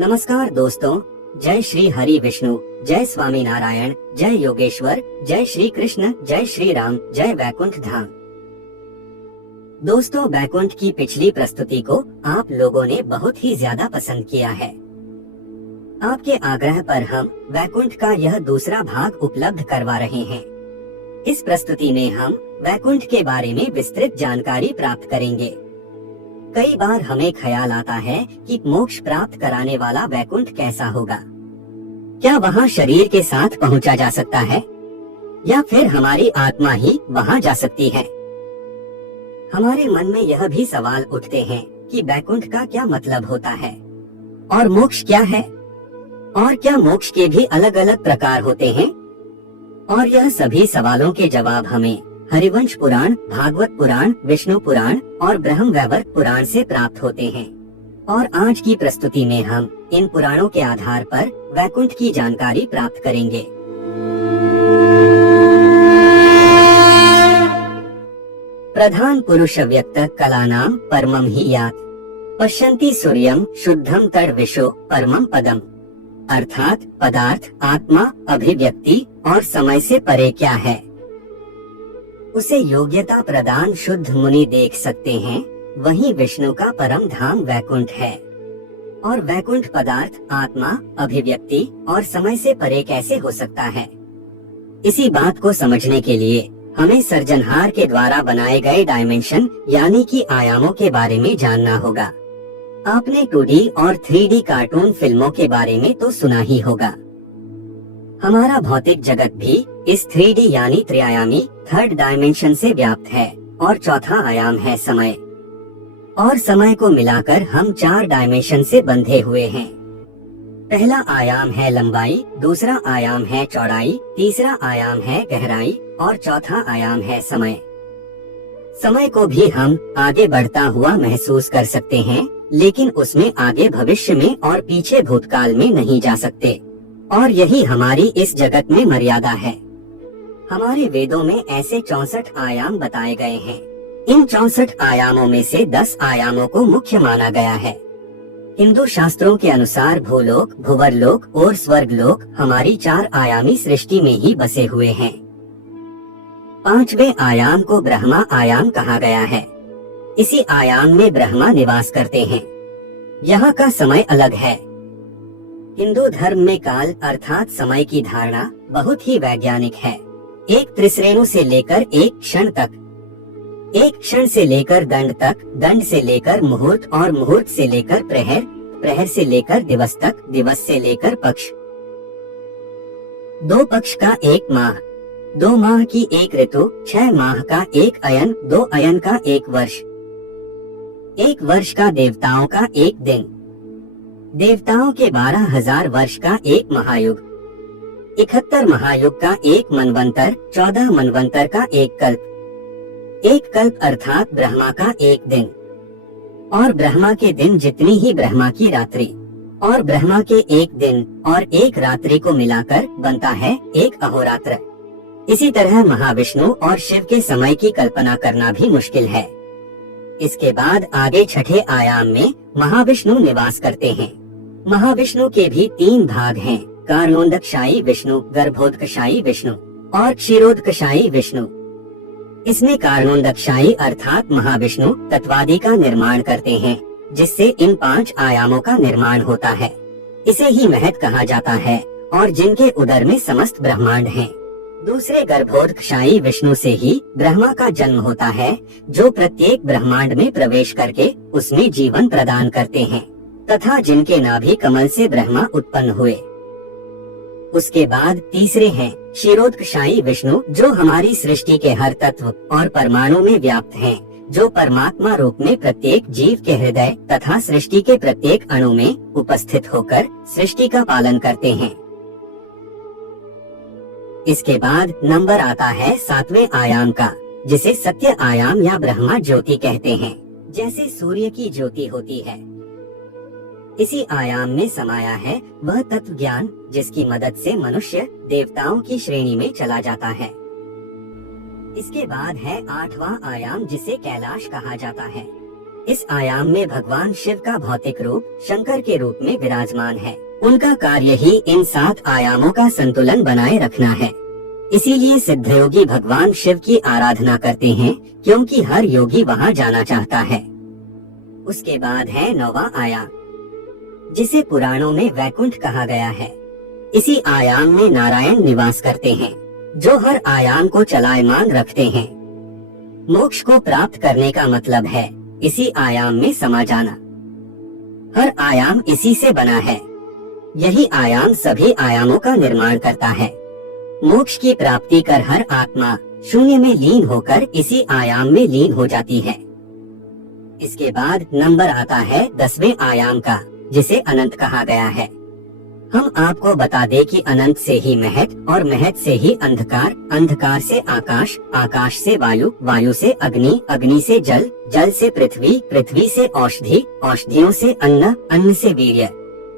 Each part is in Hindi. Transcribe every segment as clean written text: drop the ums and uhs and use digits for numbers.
नमस्कार दोस्तों, जय श्री हरि विष्णु, जय स्वामी नारायण, जय योगेश्वर, जय श्री कृष्ण, जय श्री राम, जय वैकुंठ धाम। दोस्तों, वैकुंठ की पिछली प्रस्तुति को आप लोगों ने बहुत ही ज्यादा पसंद किया है। आपके आग्रह पर हम वैकुंठ का यह दूसरा भाग उपलब्ध करवा रहे हैं। इस प्रस्तुति में हम वैकुंठ के बारे में विस्तृत जानकारी प्राप्त करेंगे। कई बार हमें ख्याल आता है कि मोक्ष प्राप्त कराने वाला वैकुंठ कैसा होगा। क्या वहाँ शरीर के साथ पहुँचा जा सकता है या फिर हमारी आत्मा ही वहाँ जा सकती है? हमारे मन में यह भी सवाल उठते हैं कि वैकुंठ का क्या मतलब होता है और मोक्ष क्या है, और क्या मोक्ष के भी अलग अलग प्रकार होते हैं? और यह सभी सवालों के जवाब हमें हरिवंश पुराण, भागवत पुराण, विष्णु पुराण और ब्रह्म वैवर्त पुराण से प्राप्त होते हैं। और आज की प्रस्तुति में हम इन पुराणों के आधार पर वैकुंठ की जानकारी प्राप्त करेंगे। प्रधान पुरुष व्यक्त कलानाम परमम ही यात पश्यन्ति सूर्यम शुद्धम तड विशो परमम पदम। अर्थात पदार्थ, आत्मा, अभिव्यक्ति और समय से परे क्या है, उसे योग्यता प्रदान शुद्ध मुनि देख सकते हैं। वही विष्णु का परम धाम वैकुंठ है। और वैकुंठ पदार्थ, आत्मा, अभिव्यक्ति और समय से परे कैसे हो सकता है? इसी बात को समझने के लिए हमें सृजनहार के द्वारा बनाए गए डायमेंशन यानी कि आयामों के बारे में जानना होगा। आपने 2D और 3D कार्टून फिल्मों के बारे में तो सुना ही होगा। हमारा भौतिक जगत भी इस 3D यानी त्रिआयामी थर्ड डायमेंशन से व्याप्त है और चौथा आयाम है समय। और समय को मिलाकर हम 4 डायमेंशन से बंधे हुए हैं। पहला आयाम है लंबाई, दूसरा आयाम है चौड़ाई, तीसरा आयाम है गहराई और चौथा आयाम है समय। समय को भी हम आगे बढ़ता हुआ महसूस कर सकते हैं, लेकिन उसमें आगे भविष्य में और पीछे भूतकाल में नहीं जा सकते। और यही हमारी इस जगत में मर्यादा है। हमारे वेदों में ऐसे 64 आयाम बताए गए हैं। इन 64 आयामों में से 10 आयामों को मुख्य माना गया है। हिंदू शास्त्रों के अनुसार भूलोक, भुवरलोक और स्वर्गलोक हमारी 4 आयामी सृष्टि में ही बसे हुए हैं। 5वें आयाम को ब्रह्मा आयाम कहा गया है। इसी आयाम में ब्रह्मा निवास करते हैं। यहाँ का समय अलग है। हिंदू धर्म में काल अर्थात समय की धारणा बहुत ही वैज्ञानिक है। एक त्रिश्रेणु से लेकर एक क्षण तक, एक क्षण से लेकर दंड तक, दंड से लेकर मुहूर्त और मुहूर्त से लेकर प्रहर, प्रहर से लेकर दिवस तक, दिवस से लेकर पक्ष, 2 पक्ष का एक माह, 2 माह की एक ऋतु, 6 माह का एक अयन, 2 अयन का एक वर्ष, 1 वर्ष का देवताओं का एक दिन, देवताओं के 12,000 वर्ष का एक महायुग, 71 महायुग का एक मनवंतर, 14 मनवंतर का एक कल्प, एक कल्प अर्थात ब्रह्मा का एक दिन, और ब्रह्मा के दिन जितनी ही ब्रह्मा की रात्रि, और ब्रह्मा के एक दिन और एक रात्रि को मिलाकर बनता है एक अहोरात्र। इसी तरह महाविष्णु और शिव के समय की कल्पना करना भी मुश्किल है। इसके बाद आगे 6ठे आयाम में महाविष्णु निवास करते हैं। महाविष्णु के भी 3 भाग हैं, कारणोदकशायी विष्णु, गर्भोदकशायी विष्णु और क्षीरोदकशायी विष्णु। इसमें कारणोदकशायी अर्थात महाविष्णु तत्वादि का निर्माण करते हैं, जिससे इन 5 आयामों का निर्माण होता है। इसे ही महत कहा जाता है और जिनके उदर में समस्त ब्रह्मांड हैं। दूसरे गर्भोदकशायी विष्णु से ही ब्रह्मा का जन्म होता है, जो प्रत्येक ब्रह्मांड में प्रवेश करके उसमें जीवन प्रदान करते हैं तथा जिनके नाभि कमल से ब्रह्मा उत्पन्न हुए। उसके बाद तीसरे हैं क्षीरोदकशायी विष्णु, जो हमारी सृष्टि के हर तत्व और परमाणु में व्याप्त हैं, जो परमात्मा रूप में प्रत्येक जीव के हृदय तथा सृष्टि के प्रत्येक अणु में उपस्थित होकर सृष्टि का पालन करते हैं। इसके बाद नंबर आता है 7वें आयाम का, जिसे सत्य आयाम या ब्रह्मा ज्योति कहते हैं, जैसे सूर्य की ज्योति होती है। इसी आयाम में समाया है वह तत्व ज्ञान, जिसकी मदद से मनुष्य देवताओं की श्रेणी में चला जाता है। इसके बाद है 8वां आयाम, जिसे कैलाश कहा जाता है। इस आयाम में भगवान शिव का भौतिक रूप शंकर के रूप में विराजमान है। उनका कार्य ही इन 7 आयामों का संतुलन बनाए रखना है। इसीलिए सिद्धयोगी भगवान शिव की आराधना करते हैं, क्योंकि हर योगी वहां जाना चाहता है। उसके बाद है 9वां आयाम, जिसे पुराणों में वैकुंठ कहा गया है। इसी आयाम में नारायण निवास करते हैं, जो हर आयाम को चलायमान रखते हैं। मोक्ष को प्राप्त करने का मतलब है इसी आयाम में समा जाना। हर आयाम इसी से बना है। यही आयाम सभी आयामों का निर्माण करता है। मोक्ष की प्राप्ति कर हर आत्मा शून्य में लीन होकर इसी आयाम में लीन हो जाती है। इसके बाद नंबर आता है 10वें आयाम का, जिसे अनंत कहा गया है। हम आपको बता दें कि अनंत से ही महत और महत से ही अंधकार, अंधकार से आकाश, आकाश से वायु, वायु से अग्नि, अग्नि से जल, जल से पृथ्वी, पृथ्वी से औषधि, औषधियों से अन्न, अन्न से वीर्य,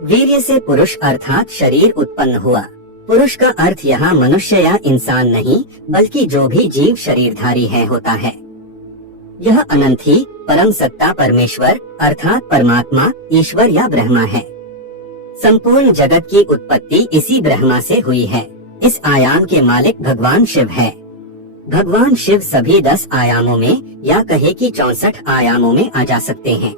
वीर्य से पुरुष अर्थात शरीर उत्पन्न हुआ। पुरुष का अर्थ यहाँ मनुष्य या इंसान नहीं, बल्कि जो भी जीव शरीरधारी है होता है। यह अनंत ही परम सत्ता परमेश्वर अर्थात परमात्मा, ईश्वर या ब्रह्मा है। संपूर्ण जगत की उत्पत्ति इसी ब्रह्मा से हुई है। इस आयाम के मालिक भगवान शिव है। भगवान शिव सभी 10 आयामों में या कहे कि 64 आयामों में आ जा सकते हैं।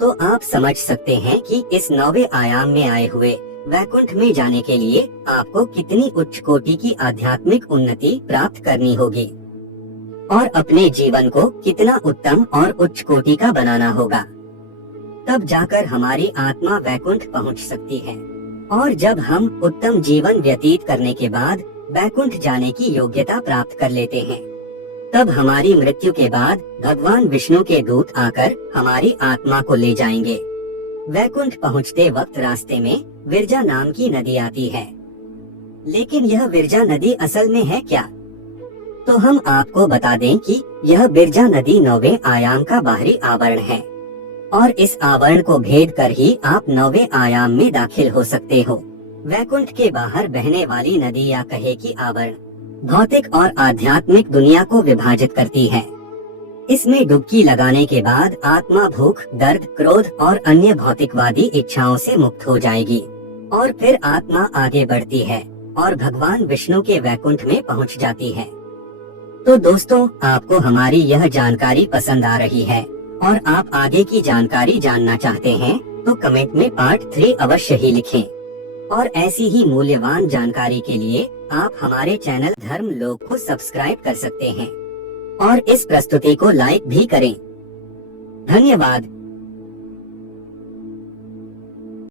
तो आप समझ सकते हैं कि इस 9वें आयाम में आए हुए वैकुंठ में जाने के लिए आपको कितनी उच्च कोटि की आध्यात्मिक उन्नति प्राप्त करनी होगी और अपने जीवन को कितना उत्तम और उच्च कोटि का बनाना होगा। तब जाकर हमारी आत्मा वैकुंठ पहुंच सकती है। और जब हम उत्तम जीवन व्यतीत करने के बाद वैकुंठ जाने की योग्यता प्राप्त कर लेते हैं, तब हमारी मृत्यु के बाद भगवान विष्णु के दूत आकर हमारी आत्मा को ले जाएंगे। वैकुंठ पहुंचते वक्त रास्ते में विरजा नाम की नदी आती है। लेकिन यह विरजा नदी असल में है क्या? तो हम आपको बता दें कि यह विरजा नदी 9वें आयाम का बाहरी आवरण है और इस आवरण को भेद कर ही आप 9वें आयाम में दाखिल हो सकते हो। वैकुंठ के बाहर बहने वाली नदी या कहे कि आवरण भौतिक और आध्यात्मिक दुनिया को विभाजित करती है। इसमें डुबकी लगाने के बाद आत्मा भूख, दर्द, क्रोध और अन्य भौतिकवादी इच्छाओं से मुक्त हो जाएगी और फिर आत्मा आगे बढ़ती है और भगवान विष्णु के वैकुंठ में पहुंच जाती है। तो दोस्तों, आपको हमारी यह जानकारी पसंद आ रही है और आप आगे की जानकारी जानना चाहते हैं तो कमेंट में पार्ट 3 अवश्य ही लिखें। और ऐसी ही मूल्यवान जानकारी के लिए आप हमारे चैनल धर्म लोक को सब्सक्राइब कर सकते हैं और इस प्रस्तुति को लाइक भी करें। धन्यवाद।